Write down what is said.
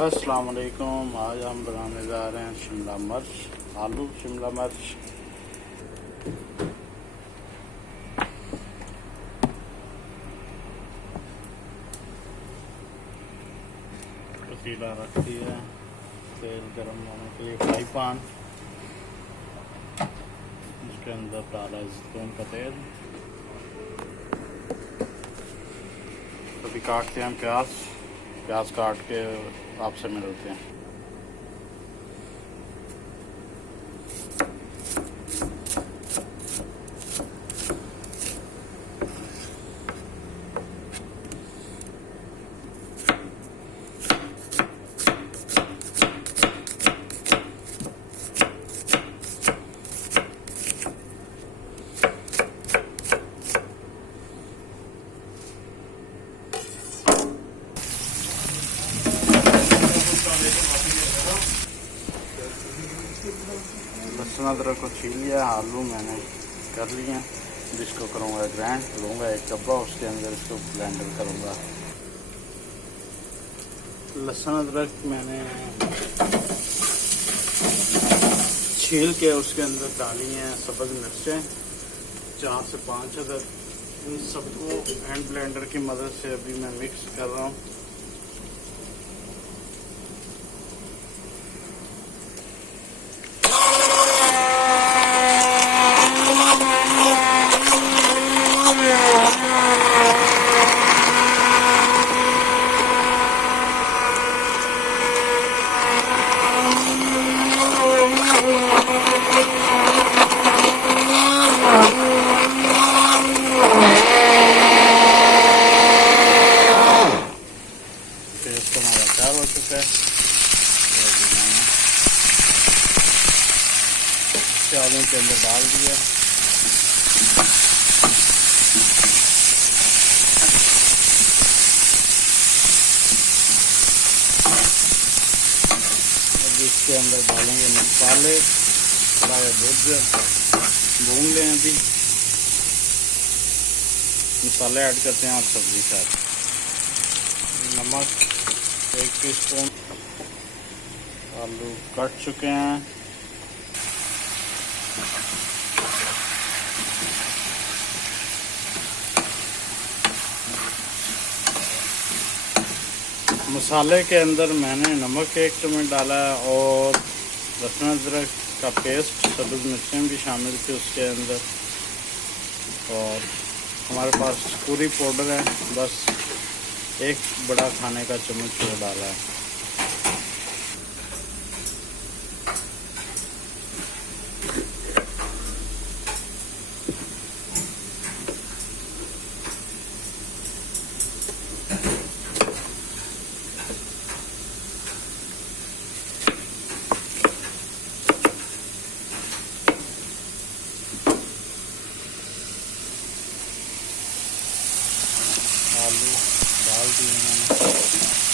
अस्सलाम वालेकुम। आज हम बनाने जा रहे हैं शिमला मिर्च, आलू शिमला मिर्च। पतीला रख दिया, तेल गर्म होने के लिए फ्राई पैन, उसके अंदर डाला जैतून का तेल। अभी काटते हैं प्याज काट के आपसे मिलते हैं। लहसुन अदरक को छील लिया, आलू मैंने कर लिए हैं, जिसको करूँगा ग्राइंड लूँगा एक डब्बा, उसके अंदर इसको ब्लेंडर करूँगा। लहसुन अदरक मैंने छील के उसके अंदर डाली हैं सब्ज़ मिर्चें 4 से 5 अदद। इन सबको हैंड ब्लेंडर की मदद से अभी मैं मिक्स कर रहा हूँ। पेस्ट हमारा तैयार हो चुका है। चावलों के अंदर डाल दिया। अब इसके अंदर डालेंगे मसाले, थोड़ा दूध भून लें। अभी मसाले ऐड करते हैं और सब्जी साथ। नमक 1 टीस्पून। आलू कट चुके हैं। मसाले के अंदर मैंने नमक 1 चम्मच डाला है और लहसुन अदरक का पेस्ट, सब्ज़ मिर्चें भी शामिल थी उसके अंदर, और हमारे पास पूरी पाउडर है, बस 1 बड़ा खाने का चम्मच वो डाला है। आलू डाल दिए मैंने।